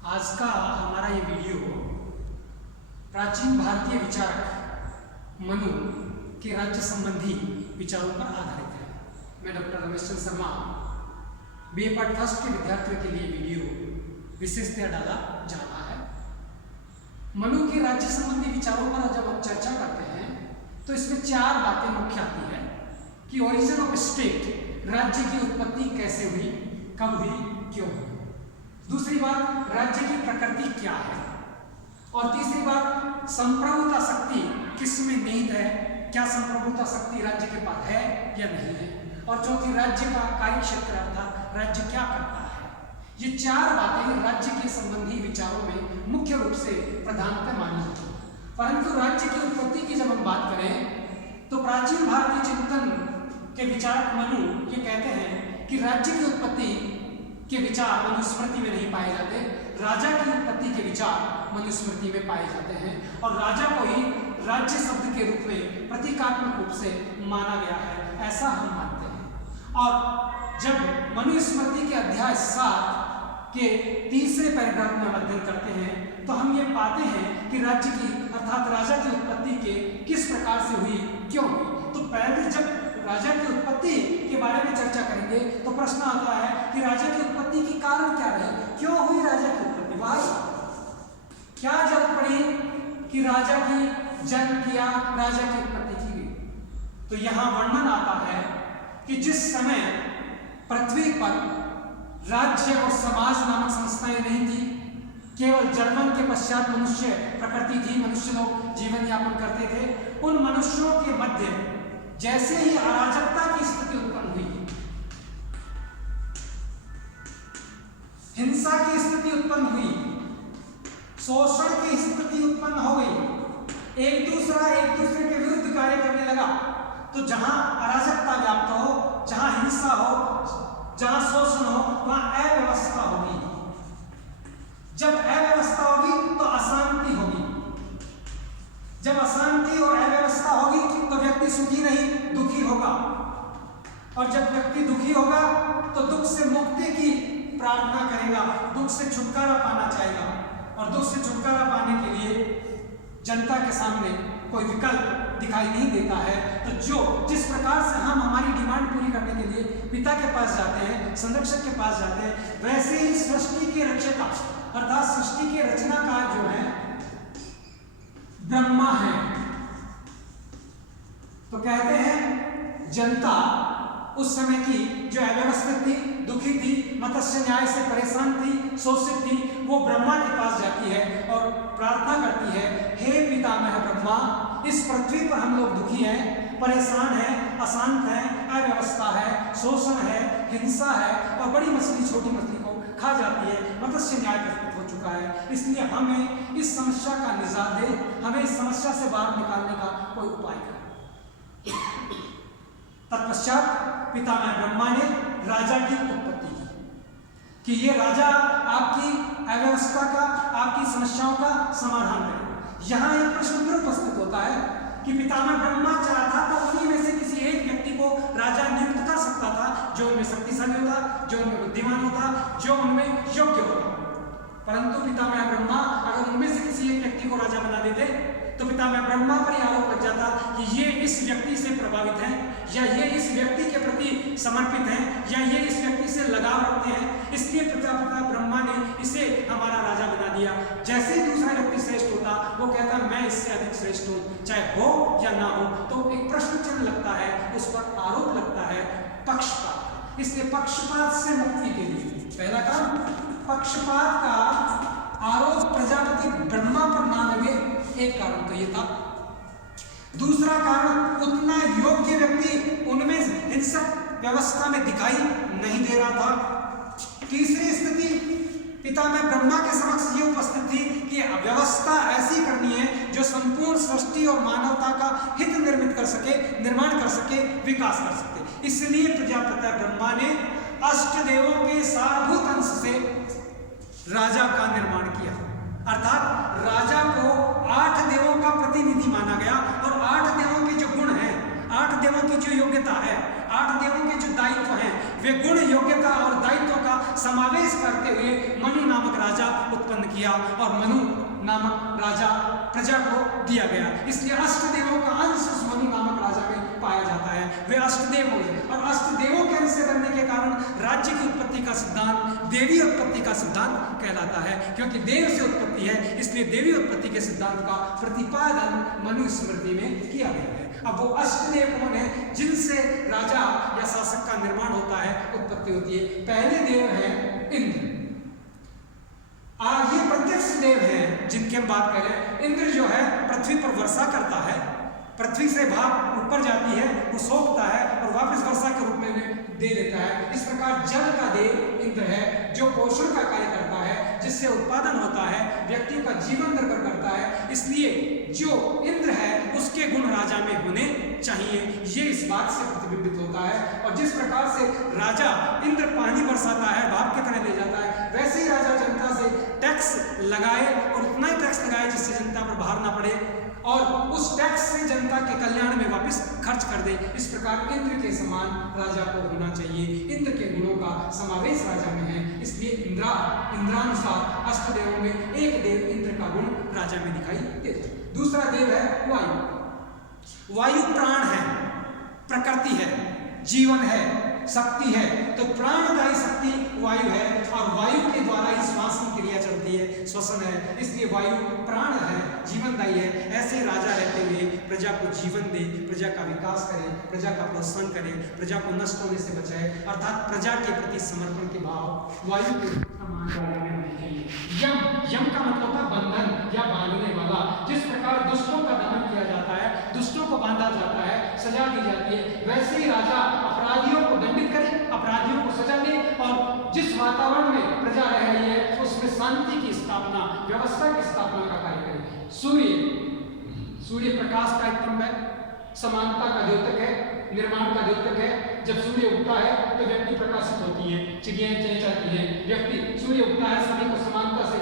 आज का हमारा ये वीडियो प्राचीन भारतीय विचारक मनु के राज्य संबंधी विचारों पर आधारित है। मैं doctor Ramesh Chandra Sharma BA part first के विद्यार्थियों के लिए वीडियो विशेषतः डाला जा रहा है। मनु के राज्य संबंधी विचारों पर जब हम चर्चा करते हैं तो इसमें चार बातें मुख्य आती है कि ओरिजिन ऑफ स्टेट, राज्य की उत्पत्ति कैसे हुई, कब हुई, क्यों हुई। दूसरी बात, राज्य की प्रकृति क्या है, और तीसरी बात, संप्रभुता शक्ति किसमें निहित है, क्या संप्रभुता शक्ति राज्य के पास है या नहीं है, और चौथी, राज्य का कार्य क्षेत्र अर्थात राज्य क्या करता है। ये चार बातें राज्य के संबंधी विचारों में मुख्य रूप से प्रधानतः मानी जाती है। परंतु राज्य की उत्पत्ति की जब हम बात करें तो प्राचीन भारतीय चिंतन के विचारक मनु ये कहते हैं कि राज्य की उत्पत्ति के विचार मनुस्मृति में नहीं पाए जाते, राजा की उत्पत्ति के विचार मनुस्मृति में पाए जाते हैं, और राजा को ही राज्य शब्द के रूप में प्रतीकात्मक रूप से माना गया है, ऐसा हम मानते हैं। और जब मनुस्मृति के अध्याय 7 के तीसरे पैराग्राफ में अध्ययन करते हैं तो हम ये पाते हैं कि राज्य की अर्थात राजा की उत्पत्ति के किस प्रकार से हुई, क्यों हुई। तो पहले जब राजा की उत्पत्ति के बारे में चर्चा करेंगे तो प्रश्न आता है कि राजा की उत्पत्ति की कारण क्या रहे, क्यों हुई राजा की उत्पत्ति, क्या जरूरत पड़ी कि राजा की जन्म किया, राजा की उत्पत्ति की गई। तो यहाँ वर्णन आता है कि जिस समय पृथ्वी पर राज्य और समाज नामक संस्थाएं नहीं थी, केवल जन्म के पश्चात मनुष्य प्रकृति थी, मनुष्य लोग जीवन यापन करते थे, उन मनुष्यों के मध्य जैसे ही अराजकता की स्थिति उत्पन्न हुई, हिंसा की स्थिति उत्पन्न हुई, शोषण की स्थिति उत्पन्न हो गई, एक दूसरे के विरुद्ध कार्य करने लगा, तो जहां अराजकता व्याप्त हो, जहां हिंसा हो, जहां शोषण हो, वहां अव्यवस्था होगी। जब अव्यवस्था होगी तो अशांति होगी, जब अशांति और अव्यवस्था होगी तो व्यक्ति सुखी नहीं दुखी होगा, और जब व्यक्ति दुखी होगा तो दुख से मुक्ति की प्रार्थना करेगा, दुख से छुटकारा पाना चाहेगा, और दुख से छुटकारा पाने के लिए जनता के सामने कोई विकल्प दिखाई नहीं देता है। तो जिस प्रकार से हम हमारी डिमांड पूरी करने के लिए पिता के पास जाते हैं, संरक्षक के पास जाते हैं, वैसे ही सृष्टि के रचयिता अर्थात सृष्टि के रचनाकार जो है ब्रह्मा है। तो कहते हैं जनता उस समय की जो अव्यवस्थित थी, दुखी थी, मत्स्य न्याय से परेशान थी, शोषित थी, वो ब्रह्मा के पास जाती है और प्रार्थना करती है, हे पितामह ब्रह्मा, इस पृथ्वी पर हम लोग दुखी हैं, परेशान हैं, अशांत हैं, अव्यवस्था है, शोषण है, हिंसा है, और बड़ी मछली छोटी मछली को खा जाती है, मत्स्य न्याय प्रस्तुत हो चुका है, इसलिए हमें इस समस्या का निजात दे, हमें इस समस्या से बाहर निकालने का कोई उपाय करें। तत्पश्चात पितामह ब्रह्मा ने राजा की उत्पत्ति की कि ये राजा आपकी अव्यवस्था का, आपकी समस्याओं का समाधान करे। यहाँ एक प्रश्न फिर उपस्थित होता है कि पितामह ब्रह्मा चाहता तो उन्हीं में से किसी एक व्यक्ति को राजा नियुक्त कर सकता था, जो उनमें शक्तिशाली होता, जो उनमें बुद्धिमान होता, जो उनमें योग्य होता। परंतु पितामह ब्रह्मा अगर उनमें से किसी एक व्यक्ति को राजा बना देते तो पितामह ब्रह्मा पर यह आरोप लग जाता कि ये इस व्यक्ति से प्रभावित हैं, या ये इस व्यक्ति के प्रति समर्पित हैं, या ये इस व्यक्ति से लगाव रखते हैं, इसलिए पिता ब्रह्मा ने इसे हमारा राजा बना दिया। जैसे ही दूसरा व्यक्ति श्रेष्ठ होता वो कहता मैं इससे अधिक श्रेष्ठ हूँ, चाहे हो या ना हो। तो एक प्रश्न चिन्ह लगता है, उस पर आरोप लगता है पक्षपात। इसलिए पक्षपात से मुक्ति के लिए पहला काम, पक्षपात का आरोप प्रजापति ब्रह्मा पर ना लगे, एक कारण तो ये था। दूसरा कारण, उतना योग्य व्यक्ति उनमें हिंसक व्यवस्था में दिखाई नहीं दे रहा था। तीसरी स्थिति, पितामह ब्रह्मा के समक्ष ये उपस्थित थी कि व्यवस्था ऐसी करनी है जो संपूर्ण सृष्टि और मानवता का हित निर्मित कर सके, निर्माण कर सके, विकास कर सके। इसलिए प्रजापति ब्रह्मा ने अष्टदेवों के सारभूत अंश से राजा का निर्माण किया, अर्थात राजा को 8 देवों का प्रतिनिधि माना गया, और 8 देवों के जो गुण हैं, 8 देवों की जो योग्यता है, 8 देवों के जो दायित्व हैं, वे गुण, योग्यता और दायित्व का समावेश करते हुए मनु नामक राजा उत्पन्न उत्पन्न किया और मनु नामक राजा प्रजा को दिया गया। इसलिए अष्टदेवों का अंश उस मनु नामक राजा में पाया जाता है। वे अष्टदेव हुए और अष्टदेवों के अंश से बनने के कारण राज्य की उत्पत्ति का सिद्धांत देवी उत्पत्ति का सिद्धांत कहलाता है। क्योंकि देव से उत्पत्ति है, इसलिए देवी उत्पत्ति के सिद्धांत का प्रतिपादन मनु स्मृति में किया गया है। अब वो अष्टदेव कौन है जिनसे राजा या शासक का निर्माण होता है, उत्पत्ति होती है? पहले देव है इंद्र। ये प्रत्यक्ष देव हैं जिनकी हम बात करें। इंद्र जो है पृथ्वी पर वर्षा करता है, पृथ्वी से भाप ऊपर जाती है, वो सोखता है और वापस वर्षा के रूप में दे देता है। इस प्रकार जल का देव इंद्र है जो पोषण का कार्य करता है, जिससे उत्पादन होता है, व्यक्तियों का जीवन निर्भर करता है। इसलिए जो इंद्र है उसके गुण राजा में होने चाहिए, ये इस बात से प्रतिबिंबित होता है। और जिस प्रकार से राजा इंद्र पानी बरसाता है, भाप के तरह ले जाता है, वैसे ही राजा जनता से टैक्स लगाए और उतना ही टैक्स लगाए जिससे जनता पर भार ना पड़े और उस टैक्स से जनता के कल्याण में वापस खर्च कर दे। इस प्रकार इंद्र के समान राजा को होना चाहिए। इंद्र के गुणों का समावेश राजा में है, इसलिए इंद्रानुसार अष्टदेवों में एक देव इंद्र का गुण राजा में दिखाई देता है। दूसरा देव है वायु। वायु प्राण है, प्रकृति है, जीवन है, शक्ति है। तो प्राणदायी शक्ति वायु है और वायु के द्वारा ही श्वास की क्रिया चलती है, श्वसन है। इसलिए वायु प्राण है, जीवनदायी है। ऐसे राजा रहते हुए प्रजा को जीवन दे, प्रजा का विकास करे, प्रजा का प्रोत्साहन करे, प्रजा को नष्ट होने से बचाए, अर्थात प्रजा के प्रति समर्पण के भाव वायु के समान राजा में होने चाहिए। यम का मतलब था बंधन या बांधने वाला। जिस प्रकार दुष्टों का दमन किया जाता है, दुष्टों को बांधा जाता है, सजा दी जाती है, वैसे ही राजा अपराधियों को दंडित करे, अपराधियों को सजा दे और जिस वातावरण में प्रजा रह रही है उसमें शांति की स्थापना, व्यवस्था की स्थापना का कार्य करे। सूर्य प्रकाश का स्तंभ है, समानता का द्योतक है, निर्माण का द्योतक है। जब सूर्य उगता है तो व्यक्ति प्रकाशित होती है, चिड़ियां चहचहाती है। व्यक्ति सूर्य उगता है, सभी को समानता से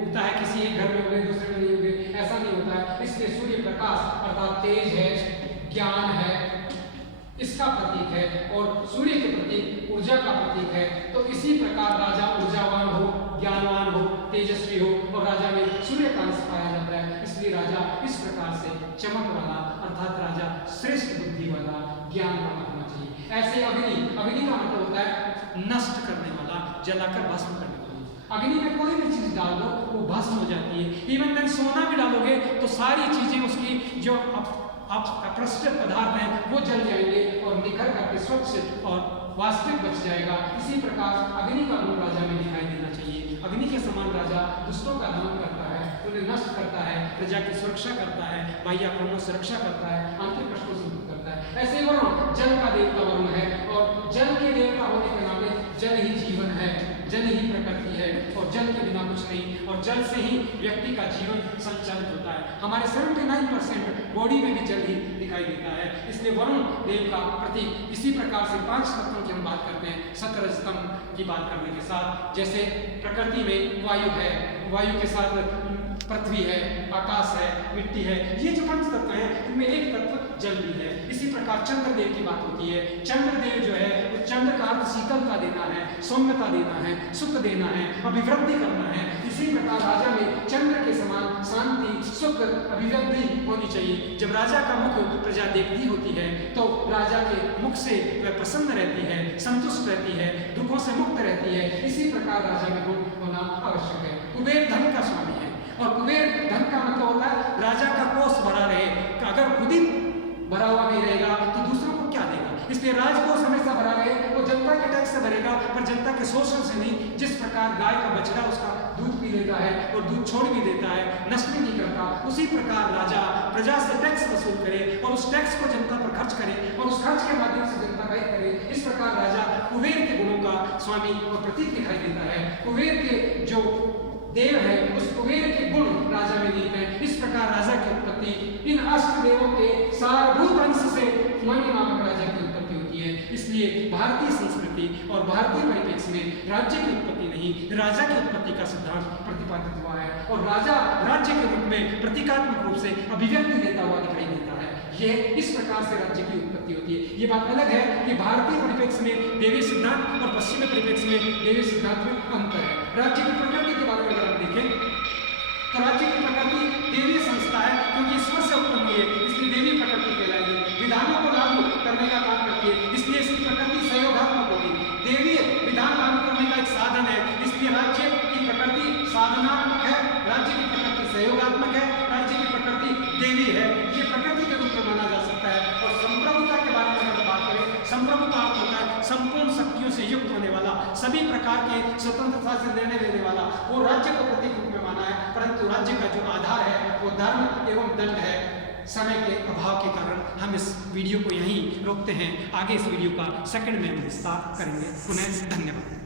उगता है, किसी एक घर में उगे दूसरे में नहीं उगे, ऐसा नहीं होता है। इसलिए सूर्य प्रकाश अर्थात तेज है, ज्ञान है, इसका प्रतीक है और सूर्य के प्रतीक ऊर्जा का प्रतीक है। तो इसी प्रकार राजा ऊर्जावान हो, ज्ञानवान हो, तेजस्वी हो और राजा में सूर्य का अंश पाया जाता है। इसलिए राजा इस प्रकार से चमक वाला अर्थात राजा श्रेष्ठ बुद्धि वाला, ज्ञान वाला होना चाहिए। ऐसे अग्नि का मतलब होता है नष्ट करने वाला, जलाकर भस्म करने वाला। अग्नि में कोई भी चीज डाल दो वो भस्म हो जाती है। इवन देन सोना भी डालोगे तो सारी चीजें उसकी जो अपृष्ट पदार्थ हैं वो जल जाएंगे और निखर करके स्वच्छ और वास्तविक बच जाएगा। इसी प्रकार अग्नि का गुण राजा में दिखाई देना चाहिए। अग्नि के समान राजा दुष्टों का दमन करता है, उन्हें नष्ट करता है, प्रजा की सुरक्षा करता है, बाह्य आक्रमणों से रक्षा करता है, आंतरिक कष्टों से मुक्त करता है। ऐसे वरुण जल का देवता वरुण है और जल के देवता होने के नाते जल ही जीवन है, जल ही प्रकृति है और जल के बिना कुछ नहीं और जल से ही व्यक्ति का जीवन संचालित होता है। हमारे 79% बॉडी में भी जल ही दिखाई देता है। इसलिए वरुण देव का प्रतीक। इसी प्रकार से 5 तत्वों की हम बात करते हैं सतरजतम की बात करने के साथ। जैसे प्रकृति में वायु है, वायु के साथ पृथ्वी है, आकाश है, मिट्टी है, ये जो 5 तत्व हैं इनमें एक तत्व जल भी है। इसी प्रकार चंद्रदेव की बात होती है। चंद्रदेव जो है वो चंद्र का अर्थ शीतलता देना है, सौम्यता देना है, सुख देना है, अभिवृद्धि करना है। इसी प्रकार राजा में चंद्र के समान शांति, सुख, अभिवृद्धि होनी चाहिए। जब राजा का मुख प्रजा देखती होती है तो राजा के मुख से वह प्रसन्न रहती है, संतुष्ट रहती है, दुखों से मुक्त रहती है। इसी प्रकार राजा में गुण होना आवश्यक है। कुबेर धन का स्वामी है और कुबेर धन का मतलब होता है राजा का कोष भरा रहे। अगर खुद ही भरा हुआ नहीं रहेगा तो दूसरों को क्या देगा? इसलिए राजकोष हमेशा भरा रहे। वो जनता के टैक्स से भरेगा पर जनता के शोषण से नहीं। जिस प्रकार गाय का बछड़ा उसका दूध पी लेता है और दूध छोड़ भी देता है, नष्ट भी नहीं करता, उसी प्रकार राजा प्रजा से टैक्स वसूल करे और उस टैक्स को जनता पर खर्च करे और उस खर्च के माध्यम से जनता का हित करे। इस प्रकार राजा कुबेर के गुणों का स्वामी और प्रतीक दिखाई देता है। कुबेर के जो देव है उस कुबेर के गुण राजा में निहित है। इस प्रकार राजा की उत्पत्ति इन अष्ट देवों के सारभूत अंश से मनु नामक राजा की उत्पत्ति होती है। इसलिए भारतीय संस्कृति और भारतीय परिप्रेक्ष्य में राज्य की उत्पत्ति नहीं, राजा की उत्पत्ति का सिद्धांत प्रतिपादित हुआ है और राजा राज्य के रूप में प्रतीकात्मक रूप से अभिव्यक्ति देता हुआ दिखाई देता है। यह इस प्रकार से राज्य की उत्पत्ति होती है। ये बात अलग है कि भारतीय परिप्रेक्ष्य में देवी सिद्धांत और पश्चिमी परिप्रेक्ष्य में देवी सिद्धांत में अंतर है। राज्य की प्रकृति के बारे में अगर हम देखें सभी प्रकार के स्वतंत्रता से निर्णय लेने वाला वो राज्य को प्रतीक रूप में माना है, परंतु राज्य का जो आधार है वो धर्म एवं दंड है। समय के अभाव के कारण हम इस वीडियो को यहीं रोकते हैं, आगे इस वीडियो का सेकंड में हम विस्तार करेंगे। पुनः धन्यवाद।